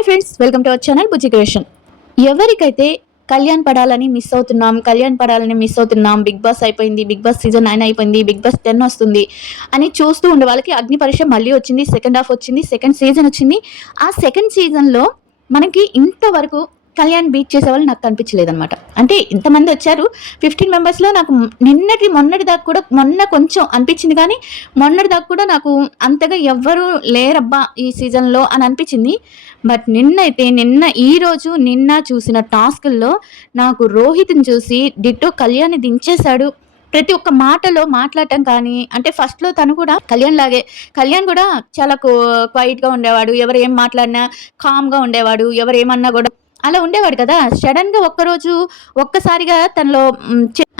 Hi friends, welcome to our channel Bujji creation. ఎవరికైతే కళ్యాణ్ పడాలని miss అవుతున్నాం, బిగ్ బాస్ అయిపోయింది, బిగ్ బాస్ సీజన్ 9 అయిపోయింది, బిగ్ బాస్ 10 వస్తుంది అని చూస్తూ ఉండే వాళ్ళకి అగ్ని పరీక్ష మళ్ళీ వచ్చింది. సెకండ్ హాఫ్ వచ్చింది, సెకండ్ సీజన్ వచ్చింది. ఆ సెకండ్ సీజన్లో మనకి ఇంతవరకు కళ్యాణ్ బీట్ చేసేవాళ్ళు నాకు కనిపించలేదన్నమాట. అంటే ఇంతమంది వచ్చారు, 15 మెంబర్స్లో నాకు మొన్నటి దాకా కూడా మొన్న కొంచెం అనిపించింది, కానీ మొన్నటి దాకా కూడా నాకు అంతగా ఎవ్వరూ లేరబ్బా ఈ సీజన్లో అని అనిపించింది. బట్ నిన్న చూసిన టాస్క్ల్లో నాకు రోహిత్ని చూసి డిట్టో కళ్యాణ్ని దించేశాడు. ప్రతి ఒక్క మాటలో మాట్లాడటం కానీ, అంటే ఫస్ట్లో తను కూడా కళ్యాణ్ కూడా చాలా క్వైట్గా ఉండేవాడు, ఎవరు ఏం మాట్లాడినా కామ్గా ఉండేవాడు, ఎవరు ఏమన్నా కూడా అలా ఉండేవాడు కదా. సడన్ గా ఒక్కసారిగా తనలో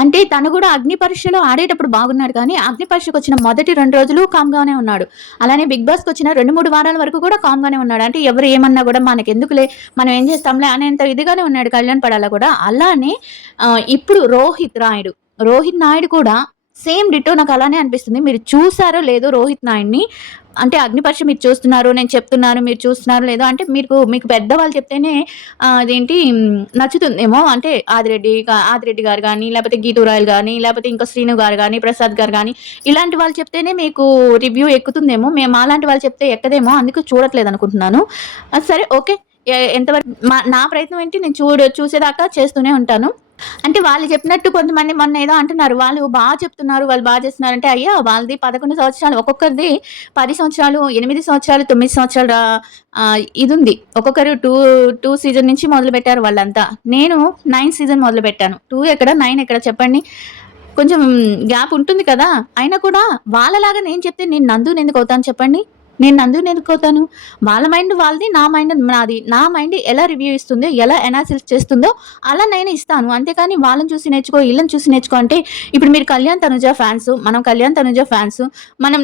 అంటే తను కూడా అగ్ని పరీక్షలో ఆడేటప్పుడు బాగున్నాడు, కానీ అగ్ని పరీక్షకు వచ్చిన మొదటి 2 రోజులు కామ్గానే ఉన్నాడు. అలానే బిగ్ బాస్కి వచ్చిన 2-3 వారాల వరకు కూడా కామ్గానే ఉన్నాడు. అంటే ఎవరు ఏమన్నా కూడా మనకెందుకులే, మనం ఏం చేస్తాంలే అనేంత ఇదిగానే ఉన్నాడు కళ్యాణ్ పడాలా కూడా. అలానే ఇప్పుడు రోహిత్ నాయుడు కూడా సేమ్ డిటో నాకు అలానే అనిపిస్తుంది. మీరు చూసారో లేదో రోహిత్ నాయుడిని, అంటే అగ్నిపరీక్ష మీరు చూస్తున్నారు, నేను చెప్తున్నాను, మీరు చూస్తున్నారు లేదో, అంటే మీకు పెద్దవాళ్ళు చెప్తేనే అదేంటి నచ్చుతుందేమో. అంటే ఆదిరెడ్డి గారు కానీ, లేకపోతే గీతూరాయలు కానీ, లేకపోతే ఇంకా శ్రీను గారు కానీ, ప్రసాద్ గారు కానీ, ఇలాంటి వాళ్ళు చెప్తేనే మీకు రివ్యూ ఎక్కుతుందేమో. మేము అలాంటి వాళ్ళు చెప్తే ఎక్కదేమో, అందుకు చూడట్లేదు అనుకుంటున్నాను. సరే, ఓకే. ఎంతవరకు నా ప్రయత్నం ఏంటి, నేను చూసేదాకా చేస్తూనే ఉంటాను. అంటే వాళ్ళు చెప్పినట్టు కొంతమంది మొన్న ఏదో అంటున్నారు, వాళ్ళు బాగా చెప్తున్నారు, వాళ్ళు బాగా చేస్తున్నారు. అంటే అయ్యా, వాళ్ళది 11 సంవత్సరాలు, ఒక్కొక్కరిది 10 సంవత్సరాలు, 8 సంవత్సరాలు, 9 సంవత్సరాల ఇది ఉంది. ఒక్కొక్కరు టూ సీజన్ నుంచి మొదలు పెట్టారు వాళ్ళంతా. నేను 9 సీజన్ మొదలు పెట్టాను. 2 ఎక్కడ, 9 ఎక్కడ చెప్పండి. కొంచెం గ్యాప్ ఉంటుంది కదా. అయినా కూడా వాళ్ళలాగా నేను చెప్తే నేను నందుని ఎందుకు అవుతాను చెప్పండి. వాళ్ళ మైండ్ వాళ్ళది, నా మైండ్ నాది. నా మైండ్ ఎలా రివ్యూ ఇస్తుందో, ఎలా అనాలిసిస్ చేస్తుందో అలా నేను ఇస్తాను. అంతేకాని వాళ్ళని చూసి నేర్చుకో, వీళ్ళని చూసి నేర్చుకో అంటే, ఇప్పుడు మీరు కళ్యాణ్ తనుజ ఫ్యాన్స్,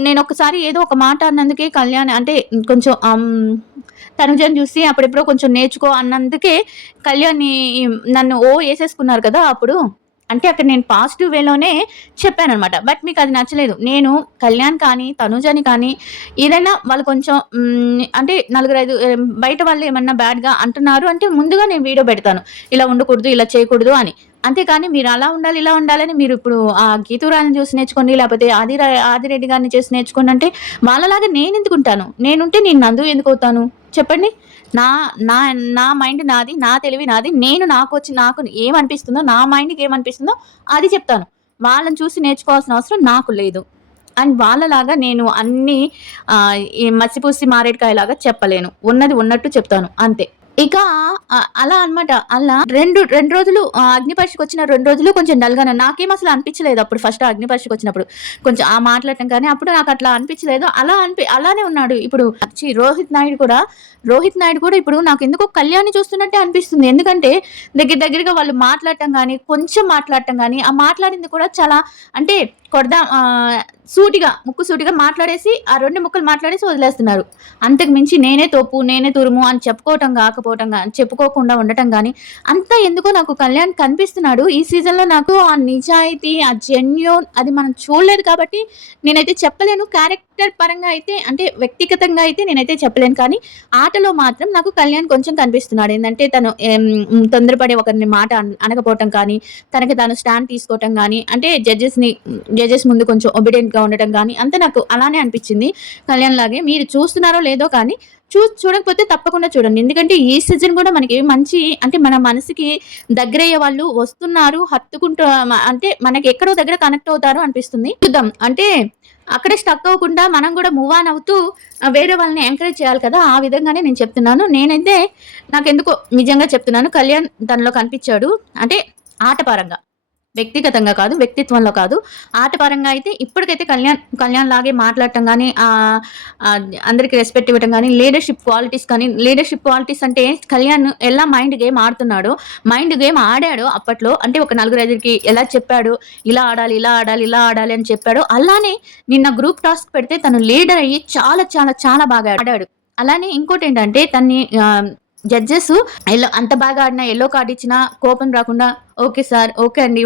నేను ఒకసారి ఏదో ఒక మాట అన్నందుకే కళ్యాణ్ అంటే కొంచెం తనుజని చూసి అప్పుడెప్పుడో కొంచెం నేర్చుకో అన్నందుకే కళ్యాణ్ని నన్ను వేసేసుకున్నారు కదా. అప్పుడు అంటే అక్కడ నేను పాజిటివ్ వేలోనే చెప్పానమాట. బట్ మీకు అది నచ్చలేదు. నేను కళ్యాణ్ కానీ, తనుజని కానీ, ఏదైనా వాళ్ళు కొంచెం అంటే 4-5 బయట వాళ్ళు ఏమన్నా బ్యాడ్గా అంటున్నారు అంటే ముందుగా నేను వీడియో పెడతాను, ఇలా ఉండకూడదు, ఇలా చేయకూడదు అని. అంతేకాని మీరు అలా ఉండాలి, ఇలా ఉండాలని మీరు ఇప్పుడు ఆ గీతూరాలని చూసి నేర్చుకోండి, లేకపోతే ఆదిరెడ్డి గారిని చేసి నేర్చుకోండి అంటే వాళ్ళలాగా నేను ఎందుకుంటాను? నేనుంటే నేను నందు ఎందుకు అవుతాను చెప్పండి. నా నా నా మైండ్ నాది, నా తెలివి నాది. నాకు ఏమనిపిస్తుందో, నా మైండ్కి ఏమనిపిస్తుందో అది చెప్తాను. వాళ్ళని చూసి నేర్చుకోవాల్సిన అవసరం నాకు లేదు. అండ్ వాళ్ళలాగా నేను అన్నీ మసిపూసి మారేడుకాయలాగా చెప్పలేను. ఉన్నది ఉన్నట్టు చెప్తాను, అంతే. ఇక అలా అనమాట. అలా రెండు రోజులు అగ్ని పరీక్షకు వచ్చిన 2 రోజులు కొంచెం డల్గానే, నాకేం అసలు అనిపించలేదు అప్పుడు. ఫస్ట్ అగ్ని పరీక్షకు వచ్చినప్పుడు కొంచెం మాట్లాడటం కానీ అప్పుడు నాకు అట్లా అనిపించలేదు. అలానే ఉన్నాడు ఇప్పుడు. రోహిత్ నాయుడు కూడా ఇప్పుడు నాకు ఎందుకో కళ్యాణ్ని చూస్తున్నట్టే అనిపిస్తుంది. ఎందుకంటే దగ్గరగా వాళ్ళు మాట్లాడటం కానీ, ఆ మాట్లాడింది కూడా చాలా అంటే ముక్కు సూటిగా మాట్లాడేసి ఆ 2 ముక్కలు మాట్లాడేసి వదిలేస్తున్నారు. అంతకు మించి నేనే తోపు, నేనే తురుము అని చెప్పుకోకుండా ఉండటం కానీ అంతా ఎందుకో నాకు కళ్యాణ్ కనిపిస్తున్నాడు ఈ సీజన్లో. నాకు ఆ నిజాయితీ, ఆ జెన్యూన్ అది మనం చూడలేదు కాబట్టి నేనైతే చెప్పలేను. క్యారెక్టర్ పరంగా అయితే, అంటే వ్యక్తిగతంగా అయితే నేనైతే చెప్పలేను, కానీ ఆటలో మాత్రం నాకు కళ్యాణ్ కొంచెం కనిపిస్తున్నాడు. ఏంటంటే తను తొందరపడే ఒకరిని మాట అనకపోవటం కానీ, తనకి తాను స్టాండ్ తీసుకోవటం కానీ, అంటే జడ్జెస్ ముందు కొంచెం ఒబిడెంట్గా ఉండటం కానీ, అంతా నాకు అలానే అనిపించింది కళ్యాణ్ లాగే. మీరు చూస్తున్నారో లేదో కానీ చూడకపోతే తప్పకుండా చూడండి. ఎందుకంటే ఈ సీజన్ కూడా మనకి మంచి, అంటే మన మనసుకి దగ్గరయ్యే వాళ్ళు వస్తున్నారు, అంటే మనకి ఎక్కడో దగ్గర కనెక్ట్ అవుతారు అనిపిస్తుంది. చూద్దాం. అంటే అక్కడే స్టక్ అవ్వకుండా మనం కూడా మూవ్ ఆన్ అవుతూ వేరే వాళ్ళని ఎంకరేజ్ చేయాలి కదా. ఆ విధంగానే నేను చెప్తున్నాను. నేనైతే నాకెందుకో నిజంగా చెప్తున్నాను, కళ్యాణ్ తనలో కనిపించాడు. అంటే ఆటపరంగా, వ్యక్తిగతంగా కాదు, వ్యక్తిత్వంలో కాదు, ఆటపరంగా అయితే ఇప్పటికైతే కళ్యాణ్ లాగే మాట్లాడటం కానీ, అందరికి రెస్పెక్ట్ ఇవ్వటం కానీ, లీడర్షిప్ క్వాలిటీస్ అంటే కళ్యాణ్ ఎలా మైండ్ గేమ్ ఆడాడో అప్పట్లో, అంటే ఒక 4-5కి ఎలా చెప్పాడు, ఇలా ఆడాలి అని చెప్పాడు. అలానే నిన్న గ్రూప్ టాస్క్ పెడితే తను లీడర్ అయ్యి చాలా చాలా చాలా బాగా ఆడాడు. అలానే ఇంకోటి ఏంటంటే జడ్జెస్ ఎల్లో అంత బాగా ఆడినా ఎల్లో కార్డ్ ఇచ్చినా కోపం రాకుండా ఓకే సార్, ఓకే అండి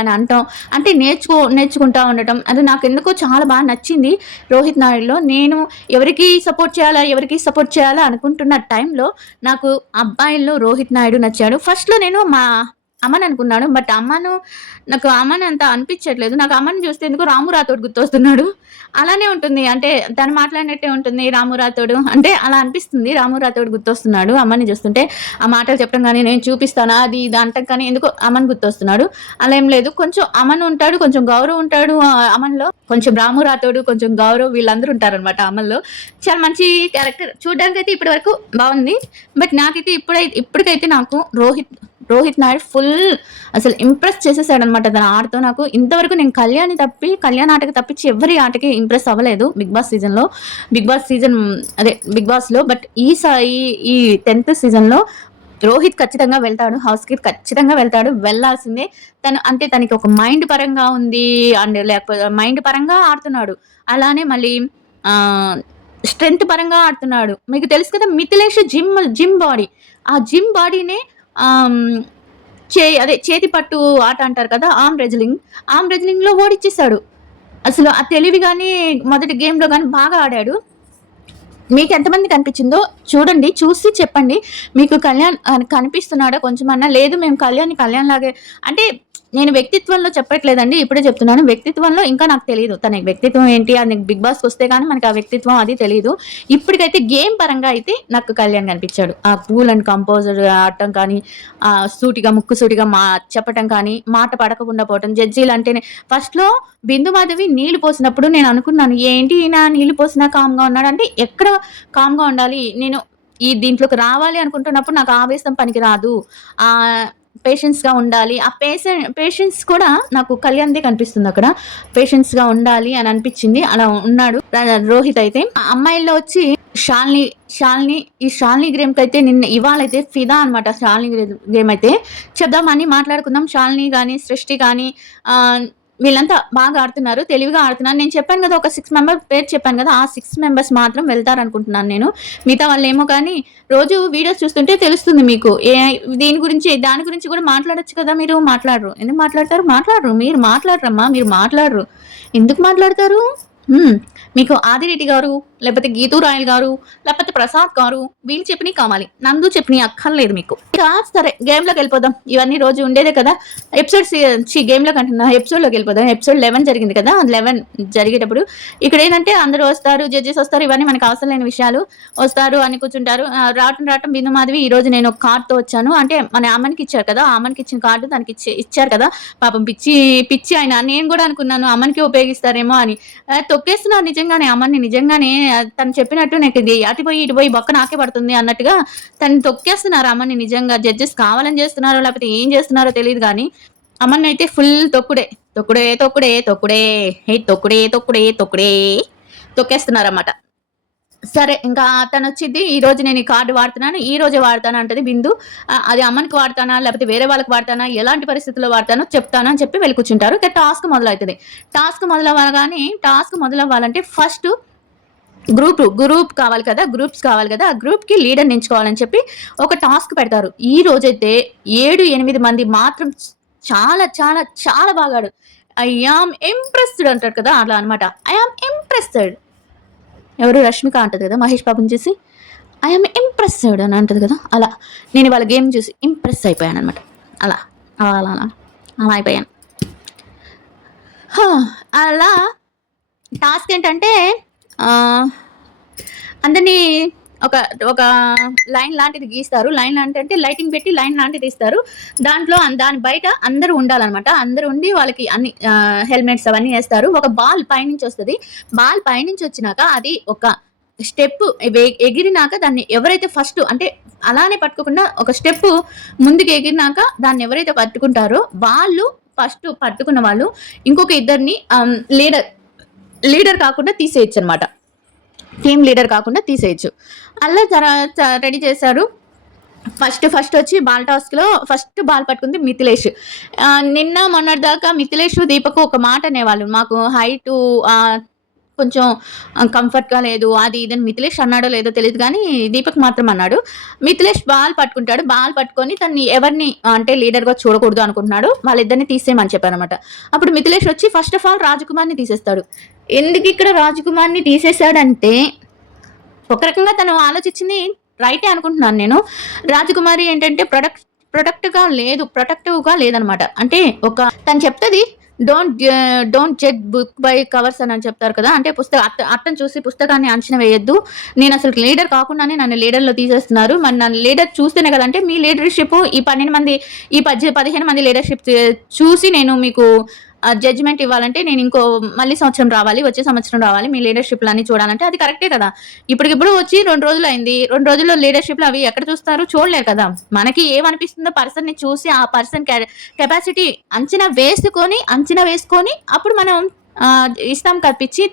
అని అంటాం. అంటే నేర్చుకుంటా ఉండటం అది నాకు ఎందుకో చాలా బాగా నచ్చింది రోహిత్ నాయుడులో. నేను ఎవరికి సపోర్ట్ చేయాలా అనుకుంటున్న టైంలో నాకు అబ్బాయిల్లో రోహిత్ నాయుడు నచ్చాడు. ఫస్ట్‌లో నేను అమన్ అనుకున్నాను. బట్ నాకు అమన్ అంత అనిపించట్లేదు. నాకు అమన్ చూస్తే ఎందుకో రాము రాథోడ్ గుర్తొస్తున్నాడు. అలానే ఉంటుంది. అంటే తను మాట్లాడినట్టే ఉంటుంది రాము రాథోడు. అంటే అలా అనిపిస్తుంది. రాము రాథోడ్ గుర్తొస్తున్నాడు అమన్‌ని చూస్తుంటే. ఆ మాటలు చెప్పడం గాని, నేను చూపిస్తాను అది ఇది అంటం కానీ ఎందుకో అమన్ గుర్తొస్తున్నాడు. అలా ఏం లేదు. కొంచెం అమన్ ఉంటాడు. కొంచెం గౌరవ్ ఉంటాడు అమన్‌లో. కొంచెం రాము రాథోడు, కొంచెం గౌరవ్ వీళ్ళందరూ ఉంటారనమాట అమన్‌లో. చాలా మంచి క్యారెక్టర్. చూడ్డానికైతే ఇప్పటి వరకు బావుంది. బట్ నాకైతే ఇప్పటికైతే నాకు రోహిత్ నాయుడు అసలు ఇంప్రెస్ చేసేసాడనమాట తన ఆటతో. నాకు ఇంతవరకు నేను కళ్యాణ్ ఆటకి తప్పించి ఎవరి ఆటకి ఇంప్రెస్ అవ్వలేదు బిగ్ బాస్లో. బట్ ఈ 10th సీజన్లో రోహిత్ ఖచ్చితంగా వెళ్తాడు. హౌస్‌కి ఖచ్చితంగా వెళ్తాడు. వెళ్ళాల్సిందే. తనకి ఒక మైండ్ పరంగా ఉంది అండ్ లేకపోతే మైండ్ పరంగా ఆడుతున్నాడు. అలానే మళ్ళీ స్ట్రెంత్ పరంగా ఆడుతున్నాడు. మీకు తెలుసు కదా మిథిలేష్ జిమ్ బాడీ. ఆ జిమ్ బాడీనే చేతి పట్టు ఆట అంటారు కదా, ఆర్మ్ రెజ్లింగ్‌లో ఓడిచ్చేసాడు. అసలు ఆ తెలివి గాని మొదటి గేమ్‌లో గాని బాగా ఆడాడు. మీకు ఎంతమంది కనిపించిందో చూడండి, చూసి చెప్పండి. మీకు కళ్యాణ్ కనిపిస్తున్నాడా కొంచెమన్నా? లేదు మేము కళ్యాణ్ లాగే అంటే నేను వ్యక్తిత్వంలో చెప్పట్లేదండి. ఇప్పుడే చెప్తున్నాను. వ్యక్తిత్వంలో ఇంకా నాకు తెలీదు. తన వ్యక్తిత్వం ఏంటి అని బిగ్ బాస్‌కి వస్తే గానీ మనకు ఆ వ్యక్తిత్వం అది తెలీదు. ఇప్పటికైతే గేమ్ పరంగా అయితే నాకు కళ్యాణ్ కనిపించాడు. ఆ కూల్ అండ్ కంపోజ్డ్ ఆడటం కానీ, ముక్కుసూటిగా చెప్పటం కానీ, మాట పడకుండా పోవటం. జడ్జీలు అంటేనే ఫస్ట్‌లో బిందు మాధవి నీళ్లు పోసినప్పుడు నేను అనుకున్నాను, ఏంటి ఈయన నీళ్లు పోసినా కామ్‌గా ఉన్నాడు. అంటే ఎక్కడ కామ్‌గా ఉండాలి? నేను దీంట్లోకి రావాలి అనుకుంటున్నప్పుడు నాకు ఆవేశం పనికిరాదు. పేషెన్స్‌గా ఉండాలి. ఆ పేషెన్స్ కూడా నాకు కళ్యాణ్‌దే కనిపిస్తుంది అక్కడ. పేషెన్స్‌గా ఉండాలి అని అనిపించింది. అలా ఉన్నాడు రోహిత్ అయితే. అమ్మాయిల్లో వచ్చి శాలిని ఈ శాలిని గేమ్‌కైతే ఇవాళైతే ఫిదా అనమాట. శాలిని గేమ్ అయితే చెప్దామని మాట్లాడుకుందాం. శాలిని గాని, సృష్టి గాని వీళ్ళంతా బాగా ఆడుతున్నారు. తెలివిగా ఆడుతున్నారు. నేను చెప్పాను కదా ఒక 6 మెంబర్స్ పేరు చెప్పాను కదా, ఆ 6 మెంబర్స్ మాత్రం వెళ్తారనుకుంటున్నాను నేను. మిగతా వాళ్ళేమో కానీ రోజు వీడియోస్ చూస్తుంటే తెలుస్తుంది మీకు. దాని గురించి కూడా మాట్లాడొచ్చు కదా మీరు. మాట్లాడరు. ఎందుకు మాట్లాడతారు? మాట్లాడరు. మీరు మాట్లాడరమ్మా. మీరు మాట్లాడరు. ఎందుకు మాట్లాడతారు? మీకు ఆదిరెడ్డి గారు, లేకపోతే గీతూ రాయల్ గారు, లేకపోతే ప్రసాద్ గారు వీళ్ళు చెప్పినవి కావాలి. నందు చెప్పినవి అక్కర్లేదు మీకు. సరే గేమ్లోకి వెళ్ళిపోదాం. ఇవన్నీ రోజు ఉండేదే కదా. గేమ్లోకి అంటున్నా, ఎపిసోడ్లోకి వెళ్ళిపోదాం. ఎపిసోడ్ 11 జరిగింది కదా. 11 జరిగేటప్పుడు ఇక్కడ ఏంటంటే అందరూ వస్తారు, జడ్జెస్ వస్తారు. ఇవన్నీ మనకు అవసరం లేని విషయాలు. వస్తారు అని కూర్చుంటారు. రావటం బిందు మాధవి ఈ రోజు నేను ఒక కార్డ్తో వచ్చాను అంటే మన అమ్మనికి ఇచ్చారు కదా, అమ్మనికి ఇచ్చిన కార్డు దానికి ఇచ్చారు కదా. పాపం పిచ్చి ఆయన. నేను కూడా అనుకున్నాను అమ్మనికి ఉపయోగిస్తారేమో అని. తొక్కేస్తున్నారు నిజంగానే అమ్మని. నిజంగానే తను చెప్పినట్టు నాకు ఇది ఇటు పోయి బొక్క నాకే పడుతుంది అన్నట్టుగా తను తొక్కేస్తున్నారు అమ్మని. నిజంగా జడ్జెస్ కావాలని చేస్తున్నారో లేకపోతే ఏం చేస్తున్నారో తెలియదు కానీ అమ్మని అయితే ఫుల్ తొక్కేస్తున్నారు అన్నమాట. సరే ఇంకా తను వచ్చింది. ఈ రోజు నేను ఈ కార్డు వాడుతున్నాను, ఈ రోజే వాడతాను అంటది బిందు. అది అమ్మనికి వాడతానా లేకపోతే వేరే వాళ్ళకి వాడతానా, ఎలాంటి పరిస్థితుల్లో వాడతానో చెప్తాను అని చెప్పి వెళ్ళి కూర్చుంటారు. టాస్క్ మొదలవుతుంది. టాస్క్ మొదలవ్వాలంటే ఫస్ట్ గ్రూప్ కావాలి కదా, గ్రూప్స్ కావాలి కదా. ఆ గ్రూప్కి లీడర్ ఎంచుకోవాలని చెప్పి ఒక టాస్క్ పెడతారు. ఈ రోజైతే 7-8 మంది మాత్రం చాలా చాలా చాలా బాగాడు. ఐ యామ్ ఇంప్రెస్డ్ అంటాడు కదా, అలా అనమాట. I am impressed. ఎవరు రష్మిక అంటది కదా మహేష్ బాబుని చూసి, ఐ యామ్ ఇంప్రెస్డ్ అని అంటది కదా, అలా నేను వాళ్ళ గేమ్ చూసి ఇంప్రెస్ అయిపోయాను అనమాట. అలా అలా అలా అలా అయిపోయాను. అలా టాస్క్ ఏంటంటే అందరినీ ఒక లైన్ లాంటిది గీస్తారు. లైన్ అంటే లైటింగ్ పెట్టి లైన్ లాంటిది ఇస్తారు. దాని బయట అందరూ ఉండాలన్నమాట. అందరూ ఉండి వాళ్ళకి అన్ని హెల్మెట్స్ అవన్నీ వేస్తారు. ఒక బాల్ పైనుంచి వస్తుంది. బాల్ పైనుంచి వచ్చినాక అది ఒక స్టెప్ ఎగిరినాక దాన్ని ఎవరైతే ఫస్ట్ అంటే అలానే పట్టుకోకుండా ఒక స్టెప్ ముందుకు ఎగిరినాక దాన్ని ఎవరైతే పట్టుకుంటారో వాళ్ళు ఫస్ట్ పట్టుకున్న వాళ్ళు ఇంకొక ఇద్దరిని లీడర్ కాకుండా తీసేయచ్చు అనమాట. టీమ్ లీడర్ కాకుండా తీసేయచ్చు. అలా రెడీ చేశారు. ఫస్ట్ వచ్చి బాల్ టాస్క్లో ఫస్ట్ బాల్ పట్టుకుంది మిథిలేష్. నిన్న మొన్నటిదాకా మిథిలేష్ దీపకు ఒక మాట అనేవాళ్ళు, మాకు హైటు కొంచెం కంఫర్ట్‌గా లేదు. అది ఇది అని మిథిలేష్ అన్నాడో లేదో తెలీదు గానీ, దీపక్ మాత్రం అన్నాడు. మిథిలేష్ బాల్ పట్టుకుంటాడు. బాల్ పట్టుకొని తన్ని ఎవరిని అంటే లీడర్‌గా చూడకూడదు అనుకుంటున్నాడు. వాళ్ళిద్దరిని తీసేయమని చెప్పారనమాట. అప్పుడు మిథిలేష్ వచ్చి ఫస్ట్ ఆఫ్ ఆల్ రాజకుమార్‌ని తీసేస్తాడు. ఎందుకిక్కడ రాజకుమార్‌ని తీసేసాడంటే, ఒక రకంగా తను ఆలోచించింది రైటే అనుకుంటున్నాను నేను. రాజకుమారి ఏంటంటే ప్రొటెక్టివ్‌గా లేదనమాట. అంటే తను చెప్తది don't judge book by covers అని చెప్తారు కదా! అంటే అట్టను చూసి పుస్తకాన్ని అంచనా వేయొద్దు. నేనసలు లీడర్ కాకుండానే నన్ను లీడర్‌లో తీసేస్తున్నారు. మరి నన్ను లీడర్ చూస్తేనే కదా! అంటే మీ లీడర్‌షిప్ ఈ 12 మంది, ఈ 15 మంది లీడర్‌షిప్ చూసి నేను మీకు జడ్జ్‌మెంట్ ఇవ్వాలంటే నేను మళ్ళీ సంవత్సరం రావాలి. వచ్చే సంవత్సరం రావాలి. మీ లీడర్‌షిప్‌లన్నీ చూడాలంటే అది కరెక్టే కదా! ఇప్పటికిప్పుడు వచ్చి 2 రోజులయింది. 2 రోజుల్లో లీడర్‌షిప్‌లు అవి ఎక్కడ చూస్తారు? చూడలేరు కదా! మనకి ఏమనిపిస్తుందో పర్సన్‌ని చూసి ఆ పర్సన్ కెపాసిటీ అంచనా వేసుకొని అప్పుడు మనం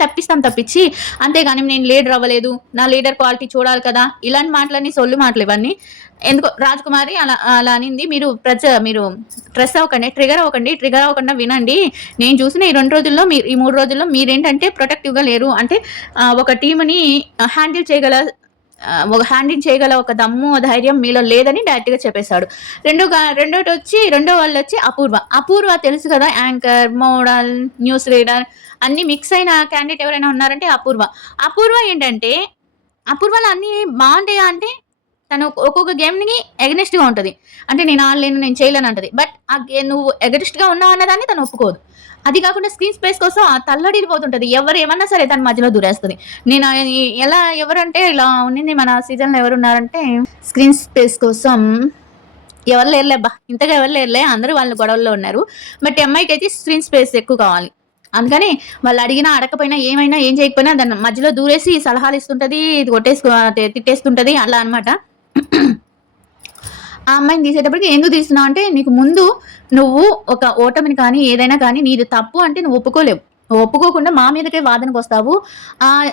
తప్పిస్తాం తప్పించి అంతేగాని నేను లీడర్ అవ్వలేదు. నా లీడర్ క్వాలిటీ చూడాలి కదా! ఇలాంటి మాటలన్నీ సొల్లు మాటలు ఇవన్నీ. ఎందుకో రాజకుమారి అలా అనింది. మీరు ట్రిగర్ అవ్వకుండా వినండి. నేను చూసిన ఈ 2 రోజుల్లో ఈ 3 రోజుల్లో మీరేంటంటే ప్రొటెక్టివ్‌గా లేరు. అంటే ఒక టీమ్‌ని హ్యాండిల్ చేయగల ఒక దమ్ము, ధైర్యం మీలో లేదని డైరెక్ట్‌గా చెప్పేసాడు. రెండో వాళ్ళొచ్చి అపూర్వ తెలుసు కదా! యాంకర్, మోడల్, న్యూస్ రీడర్ అన్నీ మిక్స్ అయిన క్యాండిడేట్ ఎవరైనా ఉన్నారంటే అపూర్వ ఏంటంటే అపూర్వలో అన్నీ బావుంటాయా అంటే తను ఒక్కొక్క గేమ్‌కి ఎగనెస్ట్‌గా ఉంటది. అంటే నేను ఆడలేను, నేను చేయలేను అంటది. బట్ నువ్వు ఎగనెస్ట్‌గా ఉన్నావు అన్నదాన్ని తను ఒప్పుకోదు. అది కాకుండా స్క్రీన్ స్పేస్ కోసం తల్లడిల్లిపోతుంటది. ఎవరు ఏమన్నా సరే తన మధ్యలో దూరేస్తది. నేను ఎవరంటే ఇలా ఉన్నింది మన సీజన్‌లో ఎవరున్నారంటే స్క్రీన్ స్పేస్ కోసం ఎవరు లేరులే అబ్బా! ఇంతగా ఎవరు లేరులే. అందరూ వాళ్ళ గొడవల్లో ఉన్నారు. బట్ ఈ అమ్మాయికైతే స్క్రీన్ స్పేస్ ఎక్కువ కావాలి. అందుకని వాళ్ళు అడిగినా, అడగకపోయినా, ఏం చేయకపోయినా దాన్ని మధ్యలో దూరేసి సలహాలు ఇస్తుంటది. ఇది తిట్టేస్తుంటది అలా అన్నమాట. ఆ అమ్మాయిని తీసేటప్పటికి ఎందుకు తీస్తున్నావు అంటే నీకు ముందు నువ్వు ఒక ఓటమిని కానీ ఏదైనా కానీ నీది తప్పు అంటే నువ్వు ఒప్పుకోలేవు. ఒప్పుకోకుండా మా మీదకే వాదనకొస్తావు.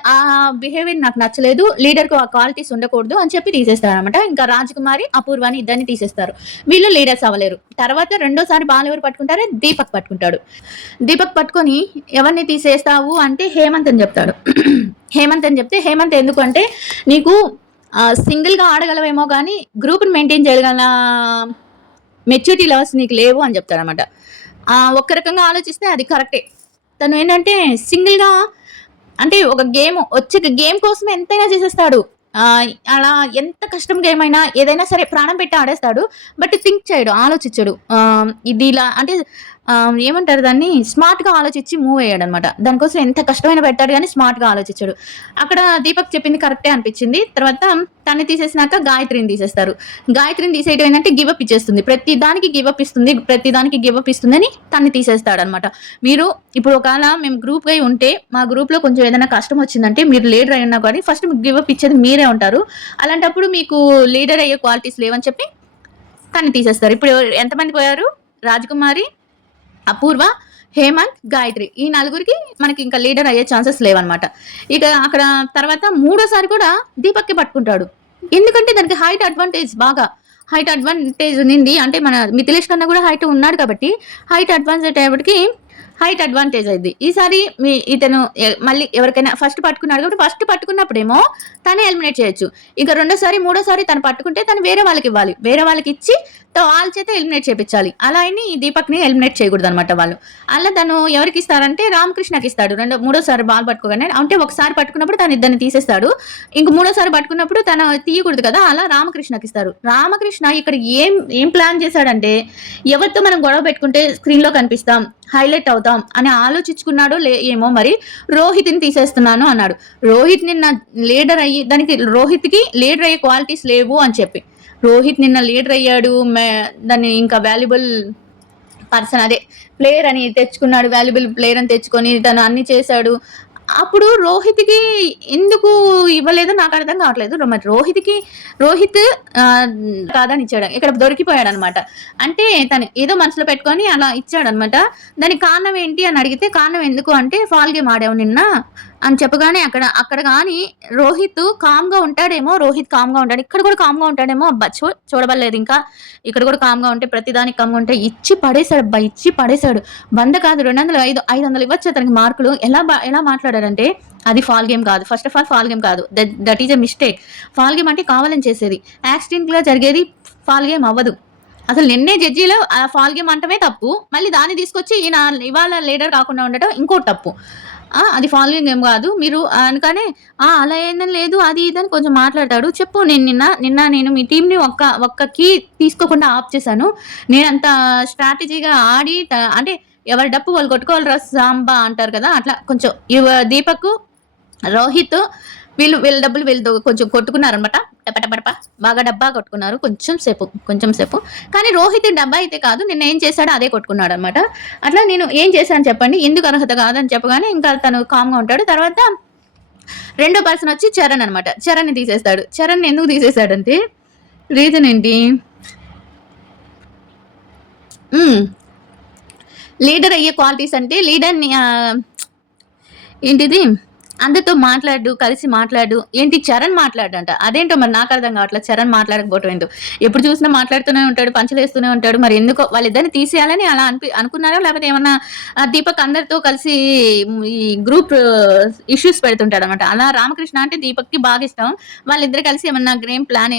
ఆ బిహేవియర్ నాకు నచ్చలేదు. లీడర్‌కు ఆ క్వాలిటీస్ ఉండకూడదు అని చెప్పి తీసేస్తారనమాట. ఇంకా రాజకుమారి, అపూర్వని ఇద్దరిని తీసేస్తారు. వీళ్ళు లీడర్స్ అవ్వలేరు. తర్వాత రెండోసారి బాల్ ఎవరు పట్టుకుంటారో దీపక్ పట్టుకుంటాడు. దీపక్ పట్టుకొని ఎవరిని తీసేస్తావు అంటే హేమంత్ అని చెప్తాడు. హేమంత్ అని చెప్తే హేమంత్ ఎందుకు అంటే నీకు సింగిల్‌గా ఆడగలవేమో గానీ గ్రూప్‌ని మెయింటైన్ చేయగల మెచ్యూరిటీ లెవెల్స్ నీకు లేవు అని చెప్తాడనమాట. ఒక్క రకంగా ఆలోచిస్తే అది కరెక్టే. తను ఏంటంటే సింగిల్‌గా అంటే ఒక గేమ్ కోసం ఎంతైనా చేసేస్తాడు. అలా ఎంత కష్టం గేమ్ అయినా ఏదైనా సరే ప్రాణం పెట్టి ఆడేస్తాడు. బట్ థింక్ చేయడు, ఆలోచించడు. ఇది ఇలా అంటే ఏమంటారు దాన్ని స్మార్ట్‌గా ఆలోచించి మూవ్ అయ్యాడనమాట. దానికోసం ఎంత కష్టమైనా పెడతాడు గానీ స్మార్ట్‌గా ఆలోచించడు. అక్కడ దీపక్ చెప్పింది కరెక్టే అనిపించింది. తర్వాత తన్ని తీసేసినాక గాయత్రిని తీసేస్తారు. గాయత్రిని తీసేయడం ఏంటంటే గివ్ అప్ ఇచ్చేస్తుంది. ప్రతి దానికి గివ్ అప్ ఇస్తుందని తన్ని తీసేస్తాడనమాట. మీరు ఇప్పుడు ఒకవేళ మేము గ్రూప్‌గా ఉంటే మా గ్రూప్‌లో కొంచెం ఏదైనా కష్టం వచ్చిందంటే మీరు లీడర్ అయినా కానీ ఫస్ట్ గివ్ అప్ ఇచ్చేది మీరే ఉంటారు. అలాంటప్పుడు మీకు లీడర్ అయ్యే క్వాలిటీస్ లేవని చెప్పి తన్ని తీసేస్తారు. ఇప్పుడు ఎంతమంది పోయారు? రాజకుమారి, అపూర్వ, హేమంత్, గాయత్రి ఈ నలుగురికి మనకి ఇంకా లీడర్ అయ్యే ఛాన్సెస్ లేవన్నమాట. ఇక అక్కడ తర్వాత మూడోసారి కూడా దీపక్‌కి పట్టుకుంటాడు. ఎందుకంటే దానికి హైట్ అడ్వాంటేజ్ ఉన్నింది. అంటే మన మిథిలేష్ కన్నా కూడా హైట్ ఉన్నాడు కాబట్టి హైట్ అడ్వాంటేజ్ అయింది. ఈసారి ఇతను మళ్ళీ ఎవరికైనా ఫస్ట్ పట్టుకున్నాడు కాబట్టి ఫస్ట్ పట్టుకున్నప్పుడేమో తనే ఎలిమినేట్ చేయొచ్చు. ఇక రెండోసారి, మూడోసారి తను పట్టుకుంటే తను వేరే వాళ్ళకి ఇవ్వాలి. వేరే వాళ్ళకి ఇచ్చి వాళ్ళ చేత ఎలిమినేట్ చేయించాలి. అలా అని ఈ దీపక్‌ని ఎలిమినేట్ చేయకూడదు అనమాట వాళ్ళు. అలా తను ఎవరికి ఇస్తారంటే రామకృష్ణకి ఇస్తాడు. మూడోసారి బాల్ పట్టుకోగానే అంటే ఒకసారి పట్టుకున్నప్పుడు తను ఇద్దరిని తీసేస్తాడు. ఇంక మూడోసారి పట్టుకున్నప్పుడు తను తీయకూడదు కదా! అలా రామకృష్ణకి ఇస్తారు. రామకృష్ణ ఇక్కడ ఏం ప్లాన్ చేశాడంటే ఎవరితో మనం గొడవ పెట్టుకుంటే స్క్రీన్‌లో కనిపిస్తాం, హైలైట్ అవుతాం అని ఆలోచించుకున్నాడో ఏమో మరి రోహిత్‌ని తీసేస్తున్నాను అన్నాడు. రోహిత్ నిన్న లీడర్ అయ్యి రోహిత్‌కి లీడర్ అయ్యే క్వాలిటీస్ లేవు అని చెప్పి రోహిత్ నిన్న లీడర్ అయ్యాడు. దాన్ని ఇంకా వాల్యుబుల్ పర్సన్ ప్లేయర్ అని తెచ్చుకున్నాడు. వాల్యుబుల్ ప్లేయర్ అని తెచ్చుకొని తను అన్ని చేశాడు. అప్పుడు రోహిత్‌కి ఎందుకు ఇవ్వలేదో నాకు అర్థం కావట్లేదు. మరి రోహిత్ కాదని ఇచ్చాడు. ఇక్కడ దొరికిపోయాడనమాట. అంటే తను ఏదో మనసులో పెట్టుకొని అలా ఇచ్చాడనమాట. దానికి కారణం ఏంటి అని అడిగితే కారణం ఎందుకు అంటే ఫాల్ గేమ్ ఆడావు నిన్న, అని చెప్పగానే అక్కడ కానీ రోహిత్ కామ్‌గా ఉంటాడేమో, రోహిత్ కామ్‌గా ఉంటాడు. ఇక్కడ కూడా కామ్‌గా ఉంటాడేమో, అబ్బా! చూడబల్లేదు ఇంకా. ఇక్కడ కూడా కామ్‌గా ఉంటే ప్రతిదానికి కామ్‌గా ఉంటే ఇచ్చి పడేసాడబ్బా! ఇచ్చి పడేసాడు. 100 కాదు 200, 500 ఇవ్వచ్చు అతనికి మార్కులు. ఎలా మాట్లాడారంటే అది ఫాల్ గేమ్ కాదు. First of all foul game కాదు. That is a mistake. Foul game అంటే కావాలని చేసేది. యాక్సిడెంట్‌గా జరిగేది ఫాల్ గేమ్ అవ్వదు. అసలు నిన్నే జడ్జీలో ఫాల్ గేమ్ అంటమే తప్పు. మళ్ళీ దాన్ని తీసుకొచ్చి ఇవాళ లీడర్ కాకుండా ఉండటం ఇంకోటి తప్పు. అది ఫాల్ గేమ్ కాదు. మీరు అనగానే అలా ఏందని లేదు అది ఇది అని కొంచెం మాట్లాడతాడు. చెప్పు నేను మీ టీమ్‌ని ఒక్క కీ తీసుకోకుండా ఆఫ్ చేశాను. నేనంత స్ట్రాటజీగా ఆడి అంటే ఎవరి డప్పు వాళ్ళు కొట్టుకోవాలిరా సాంబా అంటారు కదా! అట్లా కొంచెం దీపక్, రోహిత్ వీళ్ళ డబ్బులు వీళ్ళు కొంచెం కొట్టుకున్నారనమాట. టపటపటప బాగా డబ్బా కొట్టుకున్నారు కొంచెం సేపు. కానీ రోహిత్ డబ్బా అయితే కాదు. నిన్న ఏం చేశాడో అదే కొట్టుకున్నాడనమాట. అట్లా నేను ఏం చేశాను చెప్పండి, ఎందుకు అర్హత కాదని చెప్పగానే ఇంకా తను కామ్‌గా ఉంటాడు. తర్వాత రెండో పర్సన్ వచ్చి చరణ్ అనమాట. చరణ్‌ని తీసేస్తాడు. చరణ్ ఎందుకు తీసేసాడంటే రీజన్ ఏంటి? లీడర్ అయ్యే క్వాలిటీస్ అంటే లీడర్‌ని ఏంటిది అందరితో కలిసి మాట్లాడు. ఏంటి చరణ్ మాట్లాడంట. అదేంటో మరి నాకు అర్థం కావట్లేదు. చరణ్ మాట్లాడకపోవటం ఏంటో. ఎప్పుడు చూసినా మాట్లాడుతూనే ఉంటాడు, పంచలేస్తూనే ఉంటాడు. మరి ఎందుకో వాళ్ళిద్దరిని తీసేయాలని అలా అనుకున్నారా? లేకపోతే ఏమన్నా దీపక్ అందరితో కలిసి ఈ గ్రూప్ ఇష్యూస్ పెడుతుంటాడనమాట. అలా రామకృష్ణ అంటే దీపక్‌కి బాగా ఇష్టం. వాళ్ళిద్దరు కలిసి ఏమన్నా గేమ్ ప్లాన్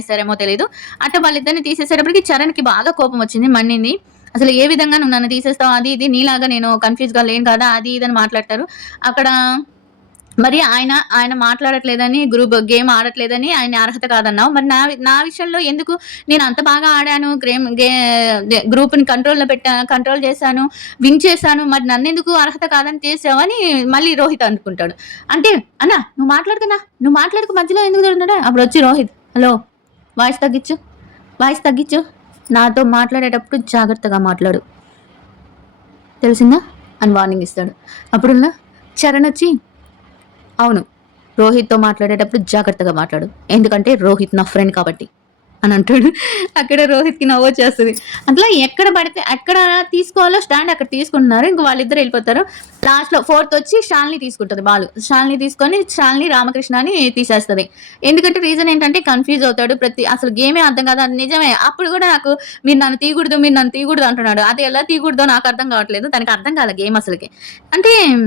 వేసారేమో తెలీదు. అట్లా వాళ్ళిద్దరిని తీసేసేటప్పటికి చరణ్‌కి బాగా కోపం వచ్చింది, మండింది. అసలు ఏ విధంగా నువ్వు నన్ను తీసేస్తావు, అది ఇది నీలాగా నేను కన్‌ఫ్యూజ్‌గా లేను కదా, అది ఇది అని మాట్లాడతారు. అక్కడ మరి ఆయన మాట్లాడట్లేదని, గేమ్ ఆడట్లేదని ఆయన అర్హత కాదన్నావు. మరి నా విషయంలో ఎందుకు నేను అంత బాగా ఆడాను, గ్రూప్‌ని కంట్రోల్ చేశాను, విన్ చేశాను. మరి నన్నెందుకు అర్హత కాదని చేసావని మళ్ళీ రోహిత్ అనుకుంటాడు. అంటే అన్న నువ్వు మాట్లాడుకు మధ్యలో ఎందుకు దొరుకుతున్నాడా? అప్పుడు వచ్చి రోహిత్, హలో వాయిస్ తగ్గించు, నాతో మాట్లాడేటప్పుడు జాగ్రత్తగా మాట్లాడు, తెలిసిందా అని వార్నింగ్ ఇస్తాడు. అప్పుడున్న చరణ్ వచ్చి అవును రోహిత్తో మాట్లాడేటప్పుడు జాగ్రత్తగా మాట్లాడు, ఎందుకంటే రోహిత్ నా ఫ్రెండ్ కాబట్టి అని అంటాడు. అక్కడ రోహిత్కి నవ్వొచ్చేస్తుంది. అట్లా ఎక్కడ తీసుకోవాలో స్టాండ్ అక్కడ తీసుకుంటున్నారు. ఇంక వాళ్ళిద్దరు వెళ్ళిపోతారు. లాస్ట్లో ఫోర్త్ వచ్చి శాలిని తీసుకుంటుంది బాలు. శాలిని తీసుకొని శాలిని రామకృష్ణని తీసేస్తుంది. ఎందుకంటే రీజన్ ఏంటంటే కన్ఫ్యూజ్ అవుతాడు. అసలు గేమే అర్థం కాదు. అది నిజమే. అప్పుడు కూడా నాకు మీరు నన్ను తీయకూడదు అంటున్నాడు. అది ఎలా తీయకూడదో నాకు అర్థం కావట్లేదు. తనకి అర్థం కాలే గేమ్ అసలుకి. అంటే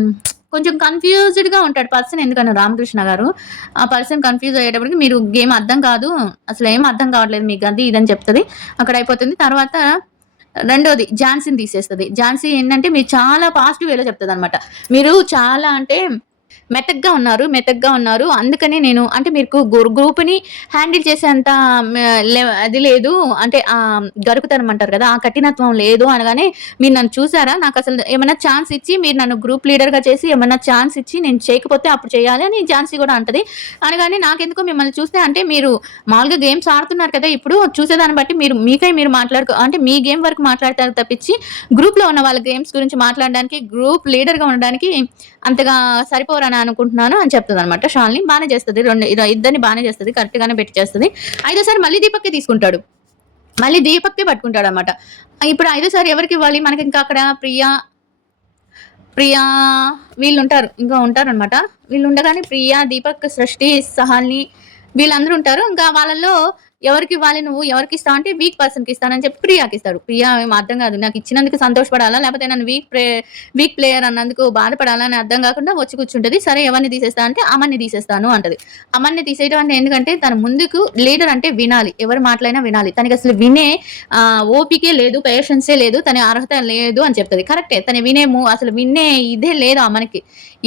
కొంచెం కన్ఫ్యూజ్డ్‌గా ఉంటాడు పర్సన్. ఎందుకన్నా రామకృష్ణ గారు ఆ పర్సన్ కన్ఫ్యూజ్ అయ్యేటప్పటికి మీరు గేమ్ అర్థం కాదు, అసలు ఏం అర్థం కావట్లేదు మీకు, అది ఇదని చెప్తుంది. అక్కడ అయిపోతుంది. తర్వాత రెండోది ఝాన్సీని తీసేస్తుంది. ఝాన్సీ ఏంటంటే మీరు చాలా పాజిటివ్ వేలో చెప్తుంది అనమాట. మీరు చాలా అంటే మెతగ్గా ఉన్నారు. అందుకని నేను అంటే మీకు గ్రూప్‌ని హ్యాండిల్ చేసేంత అది లేదు. అంటే గరుకుతనం అంటారు కదా, ఆ కఠినత్వం లేదు అనగానే మీరు నన్ను చూసారా? నాకు అసలు ఏమన్నా ఛాన్స్ ఇచ్చి మీరు నన్ను గ్రూప్ లీడర్‌గా చేసి ఏమన్నా ఛాన్స్ ఇచ్చి నేను చేయకపోతే అప్పుడు చేయాలి అని ఝాన్సీ కూడా అంటది. అనగానే నాకెందుకో మిమ్మల్ని చూస్తే అంటే మీరు మామూలుగా గేమ్స్ ఆడుతున్నారు కదా, ఇప్పుడు చూసేదాన్ని బట్టి మీరు అంటే మీ గేమ్ వరకు మాట్లాడతారు తప్పించి గ్రూప్‌లో ఉన్న వాళ్ళ గేమ్స్ గురించి మాట్లాడడానికి, గ్రూప్ లీడర్‌గా ఉండడానికి అంతగా సరిపోరని అనుకుంటున్నాను అని చెప్తుంది అనమాట. శాలిని బాగానే చేస్తుంది, ఇద్దరిని బాగానే చేస్తుంది, కరెక్ట్ గానే పెట్టి చేస్తుంది. ఐదోసారి మళ్ళీ దీపక్కే తీసుకుంటాడు, మళ్ళీ దీపక్కే పట్టుకుంటాడు అనమాట. ఇప్పుడు ఐదోసారి ఎవరికి ఇవ్వాలి మనకి? ఇంకా అక్కడ ప్రియా వీళ్ళు ఉంటారనమాట. వీళ్ళు ఉండగానే ప్రియా, దీపక్, సృష్టి, సహాల్ని వీళ్ళందరూ ఉంటారు. ఇంకా వాళ్ళలో ఎవరికి ఇవ్వాలి, నువ్వు ఎవరికి ఇస్తావు అంటే వీక్ పర్సన్కి ఇస్తానని చెప్పి ప్రియాకి ఇస్తాడు. ప్రియా ఏం అర్థం కాదు, నాకు ఇచ్చినందుకు సంతోషపడాలా లేకపోతే నన్ను వీక్ ప్లేయర్ అన్నందుకు బాధపడాలా అని అర్థం కాకుండా వచ్చి కూర్చుంటది. సరే ఎవరిని తీసేస్తా అంటే అమన్ని తీసేస్తాను అంటది. అమన్ని తీసేయడం అంటే ఎందుకంటే తన ముందుకు లీడర్ అంటే వినాలి, ఎవరు మాట్లాడినా వినాలి. తనకి అసలు వినే ఓపికే లేదు, పేషెన్సే లేదు, తన అర్హత లేదు అని చెప్తుంది. కరెక్టే, తన అసలు వినే ఇదే లేదు అమ్మనికి.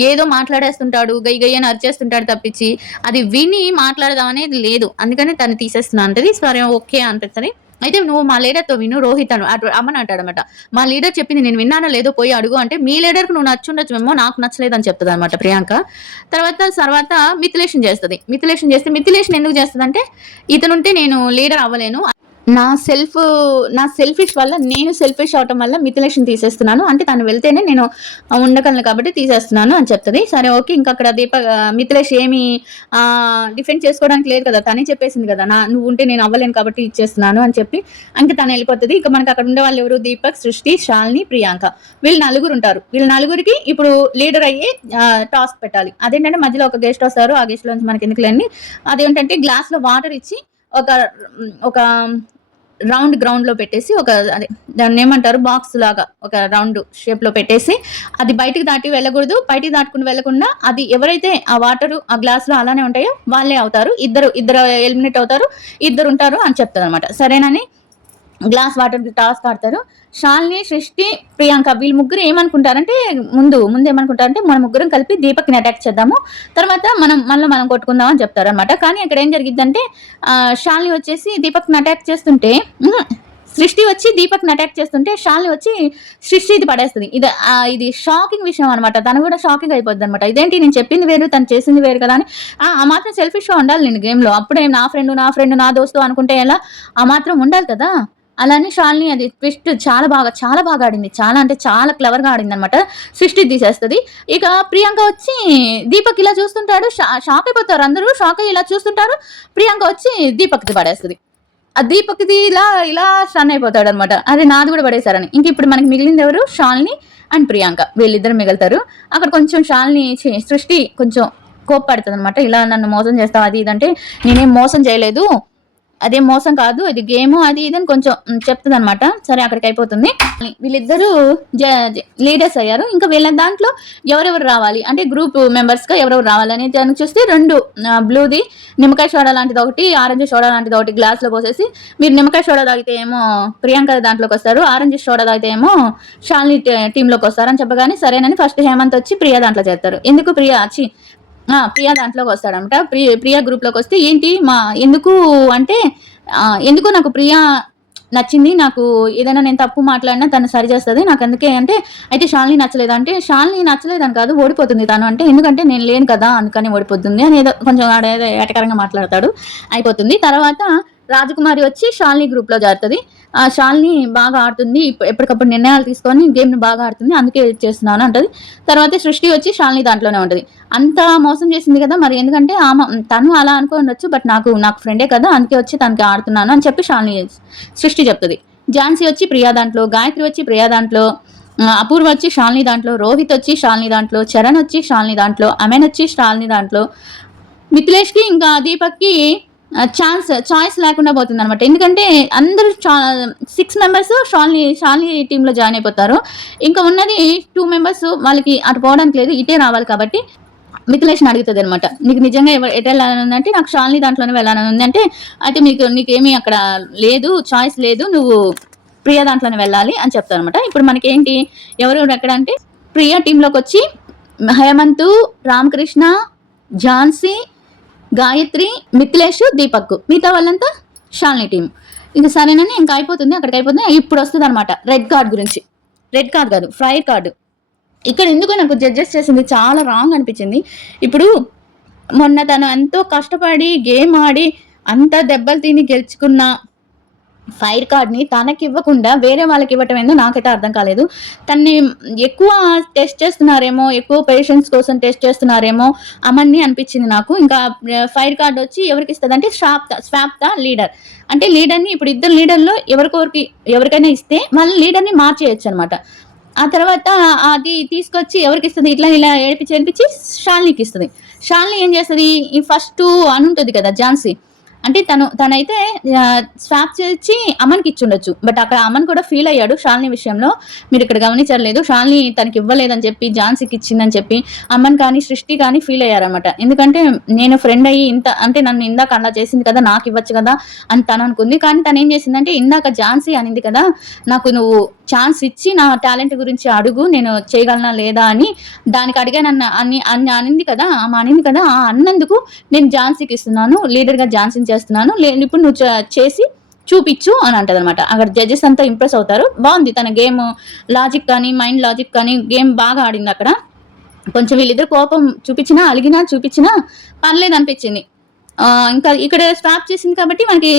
ఏదో మాట్లాడేస్తుంటాడు, గయ్యని అరిచేస్తుంటాడు తప్పించి అది విని మాట్లాడదాం అనేది లేదు. అందుకని తను తీసేస్తున్నా అంటది. సరే ఓకే అనిపిస్తుంది. అయితే నువ్వు మా లీడర్తో విను, రోహిత్ అమ్మని అంటాడనమాట. మా లీడర్ చెప్పింది నేను విన్నానో లేదో పోయి అడుగు అంటే మీ లీడర్కి నువ్వు నచ్చుండొచ్చేమో, నాకు నచ్చలేదని చెప్తుంది అనమాట ప్రియాంక. తర్వాత మిథిలేషన్ చేస్తుంది. మిథిలేషన్ ఎందుకు చేస్తుంది అంటే ఇతనుంటే నేను లీడర్ అవ్వలేను, నా సెల్ఫిష్ వల్ల, నేను సెల్ఫిష్ అవటం వల్ల మిథిలేష్‌ని తీసేస్తున్నాను. అంటే తను వెళ్తేనే నేను ఉండగలను కాబట్టి తీసేస్తున్నాను అని చెప్తది. సరే ఓకే. ఇంక అక్కడ మిథిలేష్ ఏమి డిఫెండ్ చేసుకోవడానికి లేదు కదా! తనే చెప్పేసింది కదా! నువ్వుంటే నేను అవ్వలేను కాబట్టి ఇచ్చేస్తున్నాను అని చెప్పి ఇంక తను వెళ్ళిపోతది. ఇక మనకు అక్కడ ఉండే వాళ్ళు ఎవరు? దీపక్, సృష్టి, శాలిని, ప్రియాంక. వీళ్ళు నలుగురుంటారు. వీళ్ళ నలుగురికి ఇప్పుడు లీడర్ అయ్యి టాస్క్ పెట్టాలి. అదేంటంటే మధ్యలో ఒక గెస్ట్ వస్తారు. ఆ గెస్ట్‌లోంచి మనకెందుకులేండి. అదేంటంటే గ్లాస్‌లో వాటర్ ఇచ్చి ఒక ఒక రౌండ్ గ్రౌండ్‌లో పెట్టేసి అదే దాన్నేమంటారు బాక్స్ లాగా ఒక రౌండ్ షేప్‌లో పెట్టేసి అది బయటికి దాటి వెళ్ళకూడదు. బయటికి దాటుకుంటూ వెళ్ళకుండా అది ఎవరైతే ఆ వాటరు ఆ గ్లాస్‌లో అలానే ఉంటాయో వాళ్ళే అవుతారు. ఇద్దరు ఎలిమినేట్ అవుతారు. ఇద్దరుంటారు అని చెప్తదనమాట. సరేనని గ్లాస్ వాటర్ టాస్క్ ఆడతారు. శాలిని, సృష్టి, ప్రియాంక వీళ్ళు ముగ్గురు ఏమనుకుంటారంటే ముందు ఏమనుకుంటారంటే మన ముగ్గురం కలిపి దీపక్‌ని అటాక్ చేద్దాము. తర్వాత మనం కొట్టుకుందాం అని చెప్తారనమాట. కానీ అక్కడ ఏం జరిగిద్దంటే శాలిని వచ్చేసి దీపక్‌ని అటాక్ చేస్తుంటే సృష్టి వచ్చి దీపక్‌ని అటాక్ చేస్తుంటే శాలిని వచ్చి సృష్టిది పడేస్తది. ఇది షాకింగ్ విషయం అనమాట. తను కూడా షాకింగ్ అయిపోద్దనమాట. ఇదేంటి నేను చెప్పింది వేరు, తను చేసింది వేరు కదా! అని ఆ మాత్రం సెల్ఫిష్‌గా ఉండాలి నేను గేమ్‌లో. అప్పుడే నా ఫ్రెండ్, నా దోస్తు అనుకుంటే ఎలా? ఆ మాత్రం ఉండాలి కదా! అలానే శాలిని అది ట్విస్ట్ చాలా బాగా ఆడింది. చాలా అంటే చాలా క్లవర్‌గా ఆడిందనమాట. సృష్టి తీసేస్తది. ఇక ప్రియాంక వచ్చి దీపక్ ఇలా చూస్తుంటాడు. షాక్ అయిపోతారు అందరూ. షాక్ అయ్యి ఇలా చూస్తుంటారు. ప్రియాంక వచ్చి దీపక్‌ది పడేస్తది. ఆ దీపక్‌ది ఇలా స్టన్ అయిపోతాడనమాట. అరే నాది కూడా పడేశారని. ఇంక ఇప్పుడు మనకి మిగిలింది ఎవరు? శాలిని అండ్ ప్రియాంక. వీళ్ళిద్దరు మిగులుతారు. అక్కడ కొంచెం శాలిని సృష్టి కొంచెం కోప్పడుతదనమాట. ఇలా నన్ను మోసం చేస్తావు అది ఇది అంటే నేనేం మోసం చేయలేదు. అదేం మోసం కాదు, ఇది గేమ్ అది ఇది అని కొంచెం చెప్తుందనమాట. సరే అక్కడికి అయిపోతుంది. వీళ్ళిద్దరూ లీడర్స్ అయ్యారు. ఇంకా వీళ్ళ దాంట్లో ఎవరెవరు రావాలి అంటే గ్రూప్ మెంబర్స్గా ఎవరెవరు రావాలని దానికి చూస్తే 2 బ్లూది నిమ్మకాయ సోడా లాంటిది ఒకటి, ఆరెంజ్ సోడా లాంటిది ఒకటి గ్లాస్లో పోసేసి మీరు నిమ్మకాయ సోడా తాగితే ఏమో ప్రియాంక దాంట్లోకి వస్తారు, ఆరెంజ్ సోడా తాగితే ఏమో శాలిని టీంలోకి వస్తారని చెప్పగానే సరేనని ఫస్ట్ హేమంత్ వచ్చి ప్రియా దాంట్లో చేస్తారు. ఎందుకు ప్రియా దాంట్లోకి వస్తాడనమాట. ప్రియా గ్రూప్లోకి వస్తే ఏంటి ఎందుకు అంటే ఎందుకు నాకు ప్రియా నచ్చింది, నాకు ఏదైనా నేను తప్పు మాట్లాడినా తను సరి చేస్తుంది నాకు. అందుకే అంటే అయితే శాలిని నచ్చలేదంటే శాలిని నచ్చలేదని కాదు, ఓడిపోతుంది తను అంటే ఎందుకంటే నేను లేను కదా అందుకని ఓడిపోతుంది అని ఏదో కొంచెం ఏటకరంగా మాట్లాడతాడు. అయిపోతుంది. తర్వాత రాజకుమారి వచ్చి శాలిని గ్రూప్లో చేరుతుంది. శాలిని బాగా ఆడుతుంది, ఎప్పటికప్పుడు నిర్ణయాలు తీసుకొని గేమ్ని బాగా ఆడుతుంది, అందుకే చేస్తున్నాను అంటది. తర్వాత సృష్టి వచ్చి శాలిని దాంట్లోనే ఉంటుంది. అంత మోసం చేసింది కదా మరి, ఎందుకంటే తను అలా అనుకోవచ్చు, బట్ నాకు ఫ్రెండే కదా అందుకే వచ్చి తనకి ఆడుతున్నాను అని చెప్పి సృష్టి చెప్తుంది. ఝాన్సీ వచ్చి ప్రియా దాంట్లో, గాయత్రి వచ్చి ప్రియా దాంట్లో, అపూర్వ వచ్చి శాలిని దాంట్లో, రోహిత్ వచ్చి శాలిని దాంట్లో, చరణ్ వచ్చి శాలిని దాంట్లో, అమెన్ వచ్చి శాలిని దాంట్లో, మిథిలేష్కి ఇంకా దీపక్కి చాయిస్ లేకుండా పోతుంది అనమాట. ఎందుకంటే అందరూ 6 మెంబర్స్ శాలిని టీంలో జాయిన్ అయిపోతారు. ఇంకా ఉన్నది 2 మెంబర్స్ వాళ్ళకి అటు పోవడానికి లేదు, ఇటే రావాలి కాబట్టి మిథిలేష్ని అడుగుతుంది అనమాట. నీకు నిజంగా ఎటు వెళ్ళాలని ఉందంటే నాకు శాలిని దాంట్లోనే వెళ్ళాలని ఉంది అంటే అయితే నీకేమీ అక్కడ లేదు, చాయిస్ లేదు, నువ్వు ప్రియా దాంట్లోనే వెళ్ళాలి అని చెప్తాను అనమాట. ఇప్పుడు మనకేంటి ఎవరు ఎక్కడ అంటే ప్రియా టీంలోకి వచ్చి హేమంత్, రామకృష్ణ, ఝాన్సీ, గాయత్రి, మిథిలేష్, దీపక్, మిగతా వాళ్ళంతా శాలిని టీం. ఇంకా సరేనని ఇంకా అయిపోతుంది. అక్కడికి అయిపోతుంది. ఇప్పుడు వస్తుంది అనమాట రెడ్ కార్డ్ గురించి. రెడ్ కార్డ్ కాదు, ఫైర్ కార్డు. ఇక్కడ ఎందుకో నాకు జడ్జెస్ చేసింది చాలా రాంగ్ అనిపించింది. ఇప్పుడు మొన్న తను ఎంతో కష్టపడి గేమ్ ఆడి అంత దెబ్బలు తిని గెలుచుకున్న ఫైర్ కార్డ్ని తనకి ఇవ్వకుండా వేరే వాళ్ళకి ఇవ్వటం ఏందో నాకైతే అర్థం కాలేదు. తన్ని ఎక్కువ టెస్ట్ చేస్తున్నారేమో, ఎక్కువ పేషెన్స్ కోసం టెస్ట్ చేస్తున్నారేమో అమన్ని అనిపించింది నాకు. ఇంకా ఫైర్ కార్డ్ వచ్చి ఎవరికి ఇస్తుంది అంటే స్వాప్ ద లీడర్. అంటే లీడర్ని ఇప్పుడు ఇద్దరు లీడర్లో ఎవరికైనా ఇస్తే వాళ్ళ లీడర్ని మార్చేయచ్చు అనమాట. ఆ తర్వాత అది తీసుకొచ్చి ఎవరికి ఇస్తుంది, ఇలా ఏడిపించి శాలినికి ఇస్తుంది. శాలిని ఏం చేస్తుంది, ఈ ఫస్ట్ అని ఉంటుంది కదా ఝాన్సీ, అంటే తనైతే స్వాప్ చేసి అమన్కి ఇచ్చుండొచ్చు. బట్ అక్కడ అమన్ కూడా ఫీల్ అయ్యాడు శాలిని విషయంలో. మీరు ఇక్కడ గమనించలేదు, శాలిని తనకి ఇవ్వలేదని చెప్పి ఝాన్సీకి ఇచ్చిందని చెప్పి అమన్ కానీ సృష్టి కానీ ఫీల్ అయ్యారనమాట. ఎందుకంటే నేను ఫ్రెండ్ అయ్యి అంటే నన్ను ఇందాక అలా చేసింది కదా, నాకు ఇవ్వచ్చు కదా అని తను అనుకుంది. కానీ తను ఏం చేసిందంటే ఇందాక ఝాన్సీ అనింది కదా, నాకు నువ్వు ఛాన్స్ ఇచ్చి నా టాలెంట్ గురించి అడుగు, నేను చేయగలనా లేదా అని దానికి అడిగానన్న అనింది కదా, ఆ అన్నందుకు నేను ఝాన్సీకి ఇస్తున్నాను, లీడర్గా ఝాన్సీని చేస్తున్నాను, ఇప్పుడు నువ్వు చేసి చూపించు అని అంటది అనమాట. అక్కడ జడ్జెస్ అంతా ఇంప్రెస్ అవుతారు. బాగుంది తన గేమ్ లాజిక్ కానీ మైండ్ లాజిక్ కానీ గేమ్ బాగా ఆడింది. అక్కడ కొంచెం వీళ్ళిద్దరు కోపం చూపించినా అలిగినా చూపించినా పర్లేదు అనిపించింది. ఇంకా ఇక్కడ స్టాప్ చేసింది కాబట్టి మనకి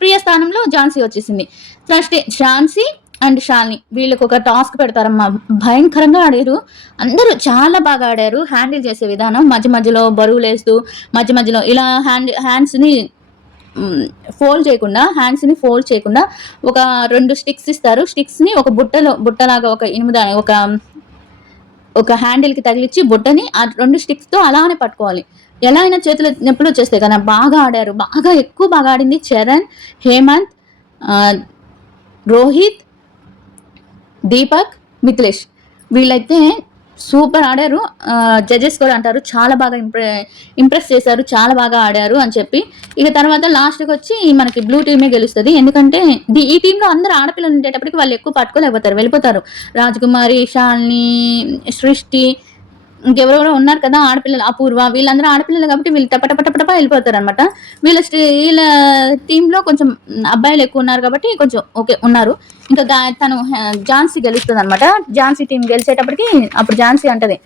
ప్రియ స్థానంలో ఝాన్సీ వచ్చేసింది. ఫస్ట్ ఝాన్సీ అండ్ షాలిని వీళ్ళకి ఒక టాస్క్ పెడతారమ్మా. భయంకరంగా ఆడారు. అందరూ చాలా బాగా ఆడారు. హ్యాండిల్ చేసే విధానం మధ్య మధ్యలో బరువులేస్తూ మధ్య మధ్యలో ఇలా హ్యాండ్స్ని ఫోల్డ్ చేయకుండా ఒక 2 స్టిక్స్ ఇస్తారు. స్టిక్స్ని ఒక బుట్టలాగా ఒక ఒక హ్యాండిల్కి తగిలిచ్చి బుట్టని ఆ 2 స్టిక్స్తో అలానే పట్టుకోవాలి. ఎలా అయినా చేతులు నొప్పులు వచ్చేస్తాయి కదా. బాగా ఆడారు. ఎక్కువ బాగా ఆడింది చరణ్, హేమంత్, రోహిత్, దీపక్, మిథిలేష్. వీళ్ళైతే సూపర్ ఆడారు. జడ్జెస్ కూడా అంటారు చాలా బాగా ఇంప్రెస్ చేశారు, చాలా బాగా ఆడారు అని చెప్పి. ఇక తర్వాత లాస్ట్కి వచ్చి మనకి బ్లూ టీమే గెలుస్తుంది. ఎందుకంటే ఈ టీంలో అందరూ ఆడపిల్లలు ఉండేటప్పటికి వాళ్ళు ఎక్కువ పట్టుకోలేకపోతారు, వెళ్ళిపోతారు. రాజకుమారి, శాలిని, సృష్టి, ఇంకెవరెవరో ఉన్నారు కదా ఆడపిల్లలు, అపూర్వ, వీళ్ళందరూ ఆడపిల్లలు కాబట్టి వీళ్ళు టపటపటపటప వెళ్ళిపోతారు అనమాట. వీళ్ళ టీంలో కొంచెం అబ్బాయిలు ఎక్కువ ఉన్నారు కాబట్టి కొంచెం ఓకే ఉన్నారు. ఇంకా తను ఝాన్సీ గెలుస్తుంది అనమాట. ఝాన్సీ టీం గెలిచేటప్పటికి అప్పుడు ఝాన్సీ అంటది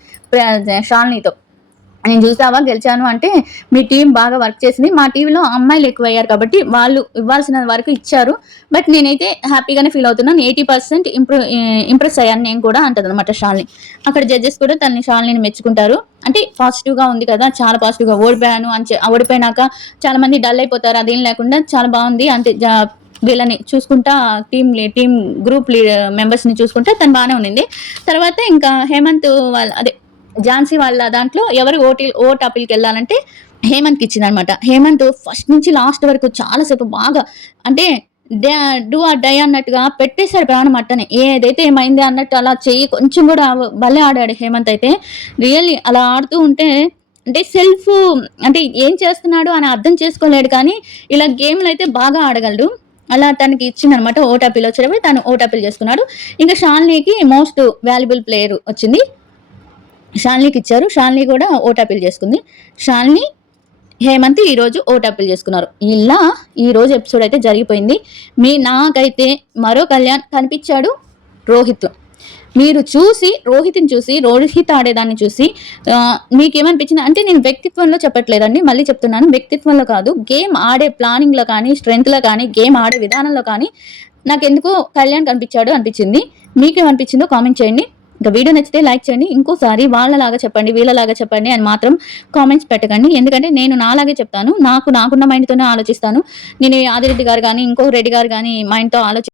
శాలినితో, నేను చూసావా గెలిచాను అంటే మీ టీం బాగా వర్క్ చేసింది, మా టీంలో అమ్మాయిలు ఎక్కువ అయ్యారు కాబట్టి వాళ్ళు ఇవ్వాల్సిన వరకు ఇచ్చారు, బట్ నేనైతే హ్యాపీగానే ఫీల్ అవుతున్నాను, 80% ఇంప్రెస్ అయ్యాను నేను కూడా అంటది అనమాట శాలిని. అక్కడ జడ్జెస్ కూడా శాలిని మెచ్చుకుంటారు. అంటే పాజిటివ్గా ఉంది కదా, చాలా పాజిటివ్గా ఓడిపోయాను ఓడిపోయినాక చాలా మంది డల్ అయిపోతారు, అదేం లేకుండా చాలా బాగుంది. అంతే వీళ్ళని చూసుకుంటా టీం గ్రూప్ మెంబర్స్ని చూసుకుంటే తను బాగానే ఉండింది. తర్వాత ఇంకా హేమంత్ ఝాన్సీ వాళ్ళ దాంట్లో ఎవరు ఓట్ అప్పీల్కి వెళ్ళాలంటే హేమంత్కి ఇచ్చిందనమాట. హేమంత్ ఫస్ట్ నుంచి లాస్ట్ వరకు చాలాసేపు బాగా అంటే డూ ఆ డై అన్నట్టుగా పెట్టేశాడు ప్రాణం అట్టనే, ఏదైతే ఏమైంది అన్నట్టు అలా చెయ్యి కొంచెం కూడా భలే ఆడాడు హేమంత్ అయితే. రియల్లీ అలా ఆడుతూ ఉంటే అంటే అంటే ఏం చేస్తున్నాడు అని అర్థం చేసుకోలేడు, కానీ ఇలా గేమ్లు అయితే బాగా ఆడగలడు. అలా తనకి ఇచ్చిందనమాట. ఓట్ అప్పీల్ వచ్చేటప్పుడు తను ఓట్ అప్పీల్ చేసుకున్నాడు. ఇంకా శాలినికి మోస్ట్ వాల్యుబుల్ ప్లేయర్ వచ్చింది, శాలినికి ఇచ్చారు. శాలిని కూడా ఓట్ అప్పీల్ చేసుకుంది. శాలిని, హేమంత్ ఈరోజు ఓట్ అప్పీల్ చేసుకున్నారు. ఇలా ఈరోజు ఎపిసోడ్ అయితే జరిగిపోయింది. నాకైతే మరో కళ్యాణ్ కనిపించాడు రోహిత్లో. మీరు రోహిత్ ఆడేదాన్ని చూసి మీకేమనిపించింది అంటే, నేను వ్యక్తిత్వంలో చెప్పట్లేదండి, మళ్ళీ చెప్తున్నాను, వ్యక్తిత్వంలో కాదు, గేమ్ ఆడే ప్లానింగ్లో కానీ, స్ట్రెంగ్త్లో కానీ, గేమ్ ఆడే విధానంలో కానీ నాకెందుకో కళ్యాణ్ కనిపించాడు అనిపించింది. మీకేమనిపించిందో కామెంట్ చేయండి. ఇంకా వీడియో నచ్చితే లైక్ చేయండి. ఇంకోసారి వాళ్ళలాగా చెప్పండి, వీళ్ళలాగా చెప్పండి అని మాత్రం కామెంట్స్ పెట్టకండి. ఎందుకంటే నేను నాలాగే చెప్తాను, నాకున్న మైండ్తోనే ఆలోచిస్తాను. నేను ఆదిరెడ్డి గారు కానీ ఇంకో రెడ్డి గారు కానీ మైండ్తో